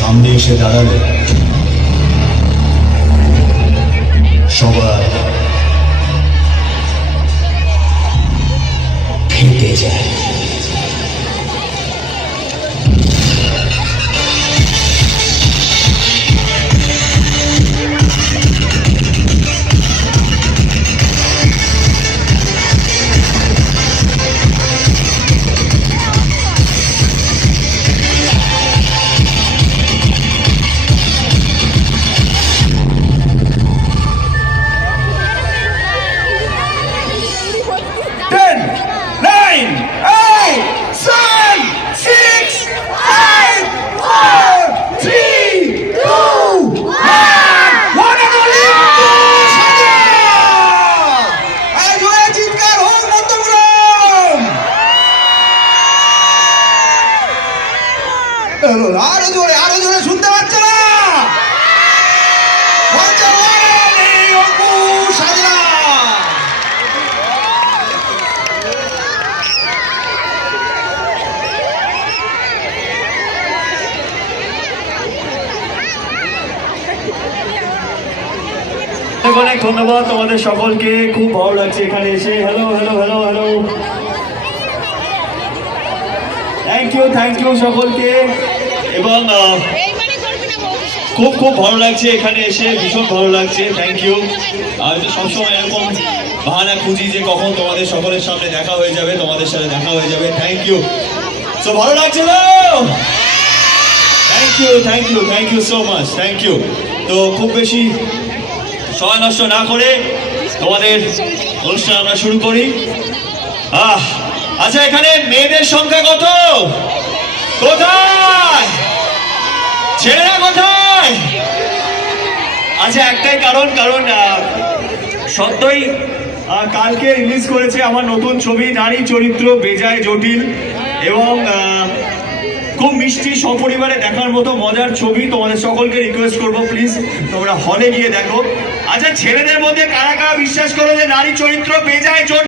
সামনে এসে দাঁড়ালে সবাই ফেটে যায়। আরো জোরে শুনতে পাচ্ছ না? অনেক ধন্যবাদ তোমাদের সকলকে, খুব ভালো লাগছে এখানে এসে। Hello hello hello hello, thank you সকলকে। এবং খুব খুব ভালো লাগছে এখানে এসে, ভীষণ ভালো লাগছে, থ্যাংক ইউ। আর সবসময় এরকম বাহানা খুঁজি যে কখন তোমাদের সকলের সামনে দেখা হয়ে যাবে, তোমাদের সাথে দেখা হয়ে যাবে। থ্যাংক ইউ, সো ভালো লাগছে তো? Thank you so much, thank you. তো খুব বেশি সময় নষ্ট না করে তোমাদের অনুষ্ঠান আমরা শুরু করি। আচ্ছা, এখানে মেয়েদের সংখ্যা কত? কোথায়? ছেলেরা কোথায়? আচ্ছা, একটাই কারণ সত্যই কালকে রিলিজ করেছে আমার নতুন ছবি নারী চরিত্র বেজায় জটিল, এবং খুব মিষ্টি, সপরিবারে দেখার মতো মজার ছবি। তোমাদের সকলকে রিকোয়েস্ট করবো, প্লিজ তোমরা হলে গিয়ে দেখো। আচ্ছা, ছেলেদের মধ্যে কারা কারা বিশ্বাস করো যে নারী চরিত্র বেজায় জটিল?